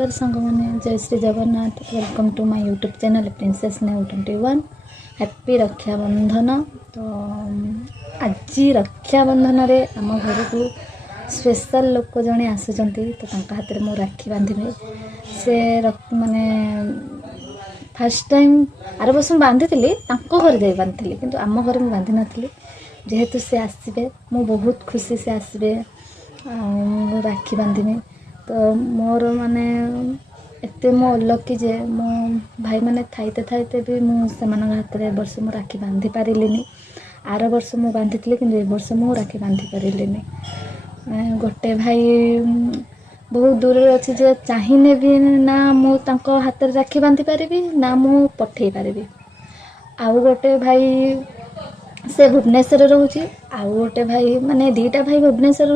नमस्कार सांग मैंने जय Shri Jagannath welcome to my YouTube channel princess नेउ 21 हैप्पी रक्षाबंधन। तो आज रक्षाबंधन रे आम घर को स्पेशल लोक जड़े आसुचंती तो हाथ में मु राखी बांधि से माने फास्ट टाइम आर वर्ष बांधि घर जाए बांधि किंतु आम घर में बांधि नी जेहेतु से आसबे मु बहुत खुशी से आसबे राखी बांधि तो मोर माने एते मो लकी जे मो भाई माने थाइते थाइते भी मुझे हाथ में वर्ष मु राखी बांधि पारिलिनी। आर वर्ष मु बांधि कि ए वर्ष मु राखी बांधि पारिलिनी। गोटे भाई बहुत दूर अच्छी जे चाहिए भी ना मु तांको हाथ में राखी बांधि पारि ना मु पठे पारि। आउ गोटे भाई से भुवनेश्वर रोचे आउ गोटे भाई माने दीटा भाई भुवनेश्वर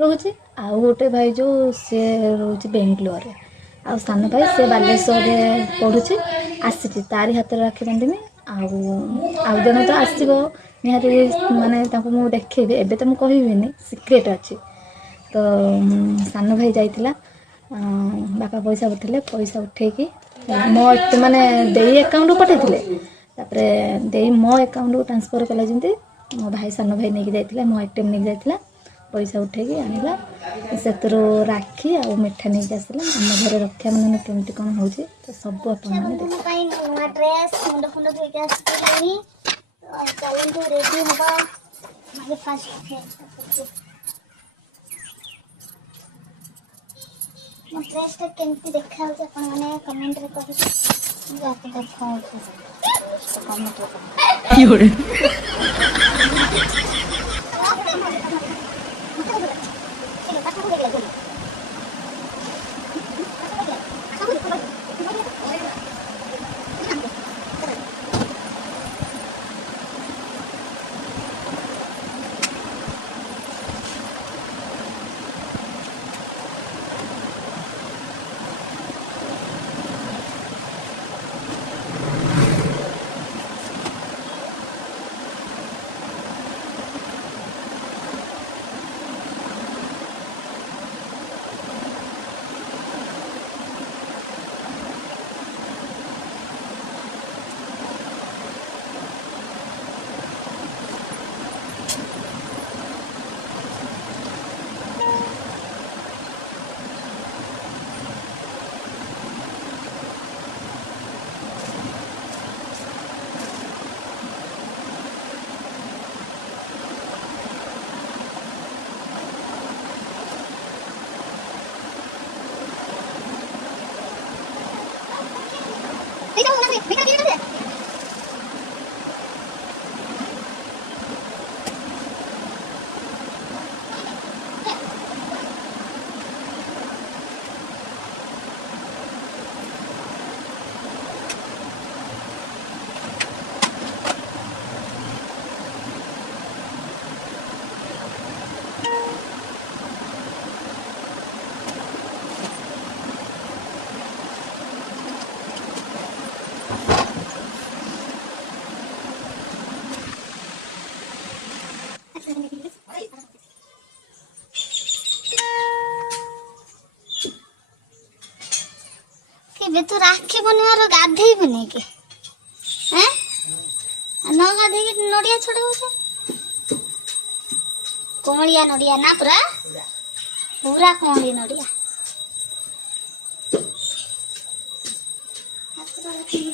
रोचे आउ गोटे भाई जो सी रोचे बेंगलोर आउ सान भाई से बालेश्वर पढ़ुचे आसी तारी हाथ राखी बांधि आउ जन तो आसो निहाती माने मुझे देखेबी एबे तो मुझे कहबिनी सिक्रेट अच्छी। तो सान भाई जाइतिला बापा पैसा उठेले पैसा उठेकी मो माने देई अकाउंट पठेइथिले तापरे देई मो अकाउंट को ट्रांसफर कला जंती मो भाई सान भाई नहीं जाइतिला मो एटीएम नहीं जाइतिला पैसा उठेकी आनिला से राखी आ मिठा नहीं आसला। आम घर रक्षाबंधन केमती कौन हो तो सब नुआ ड्रेस मुंड फुंड धोके आसनी चलते रेडी हवा फास्ट मो ड्रेसटा केमती देखा मैंने कमेंट रे कमेंट रे तू राखी बनिवार गाधेबुनि कि न गाधे नड़िया छड़े कमलिया नड़िया ना पूरा पूरा कमली नड़िया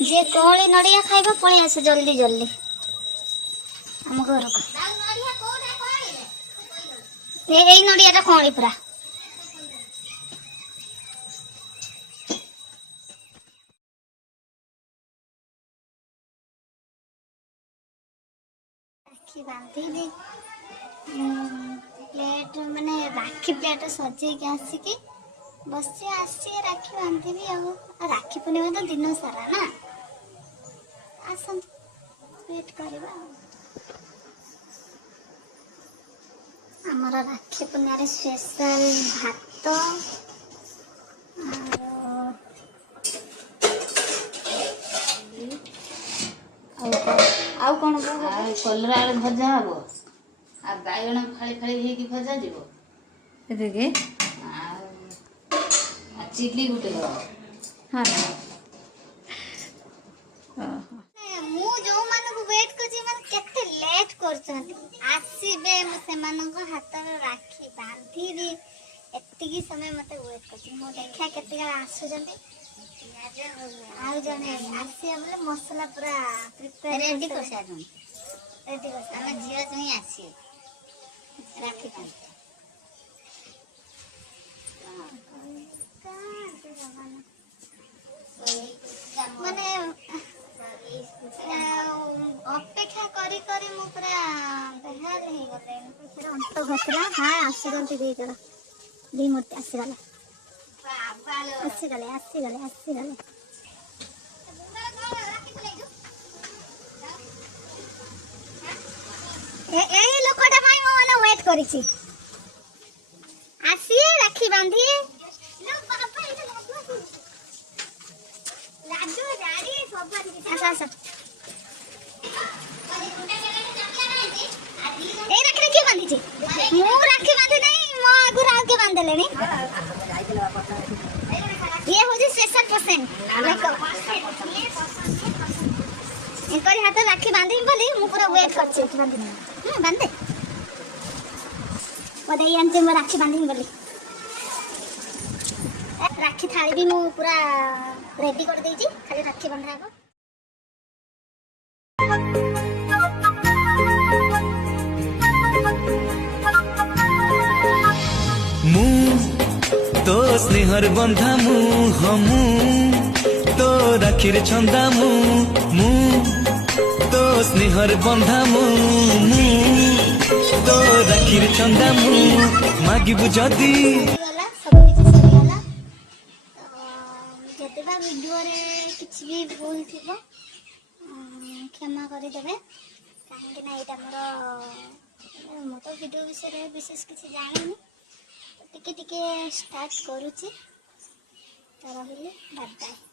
जे कमली नड़िया खाइबा पळी आसे जल्दी जल्दी हम घर को ए नड़ियाटा कमली पूरा राखी बांधी प्लेट माने राखी प्लेट सजे के आसिकी बस आसी राखी बांधी राखी पूर्णिमा तो दिन सारा ना आसन वेट करवा हमारा राखी पूर्णिमा स्पेशल भात कौन कलरा आलू भजा हम आ बैगण फाड़ी फाड़ी भजा जीव चिल्ली गुटे हाँ ମୁଁ ଯୋଉମାନଙ୍କୁ ୱେଟ୍ କରୁଛି ମାନେ କେତେ ଲେଟ୍ କରୁଛନ୍ତି ଆସିବେ ମୁଁ ସେମାନଙ୍କ ହାତରେ ରାକ୍ଷୀ ବାନ୍ଧିବି ଏତିକି ସମୟ ମତେ ୱେଟ୍ କରୁଛି ମୁଁ ଦେଖିଆ କେତେଟା ଆସୁଛନ୍ତି ଆଉ ଜଣେ ଆସିବେ ବୋଲେ ମସଲା ପୁରା ରେଡି କରିସାରିଲୁଣି ରେଡି କରିସାରିଲୁଣି ଆମେ ଝିଅ ହିଁ ଆସିବେ ରାକ୍ଷୀ ବାନ୍ଧି ମାନେ ଅପେକ୍ଷା କରି କରି ମୁଁ ପୁରା ବେହାର ହେଇଗଲେଣି ପୁରା ଅଣ୍ଟ ଘଷିଲା ହଁ ଆସୁଛନ୍ତି ଦି ଜଣ ଦି ମୂର୍ତ୍ତି ଆସିଗଲେ ଆସିଗଲେ ଆସିଗଲେ ଆସିଗଲେ ଏଇ ଲୋକଟା ପାଇଁ ମୁଁ ମାନେ ୱେଟ୍ କରିଛି ଆସିଏ ରାକ୍ଷୀ ବାନ୍ଧି ଆସ ଆସ এই রাখি কিଏ ବାନ୍ଧିଛି ମୁଁ ରାକ୍ଷୀ ବାନ୍ଧି ନାହିଁ ମୋ ଆଗରୁ ଆଉ କିଏ ବାନ୍ଧିଲେଣି ଇଏ ହଉଛି ସ୍ପେଶାଲ ପର୍ସନ ଏଙ୍କରି ହାତ ରାକ୍ଷୀ ବାନ୍ଧିବି ବୋଲି ମୁଁ ପୁରା ୱେଟ୍ କରିଛି ବାନ୍ଧେ ମୋତେ ଏଇ ଆଣିଛି ମୁଁ ରାକ୍ଷୀ ବାନ୍ଧିବି ବୋଲି ରାକ୍ଷୀ ଥାଳି ବି ମୁଁ ପୁରା ରେଡି କରିଦେଇଛି ଖାଲି ରାକ୍ଷୀ ବନ୍ଧା ହବ तो स्नेहर बंधा हमू तो राखीर छंदा मु तो स्नेहर बंधा तो राखीर छंदा मागिबु जदी जदिबा वीडियो रे किछि भी भूल थिबो क्षमा करि देबे काहे ना एटा मोर मो तो वीडियो विषय रे विशेष किछि जानिनी टिके टिके स्टार्ट करूची तो रहिले बाय बाय।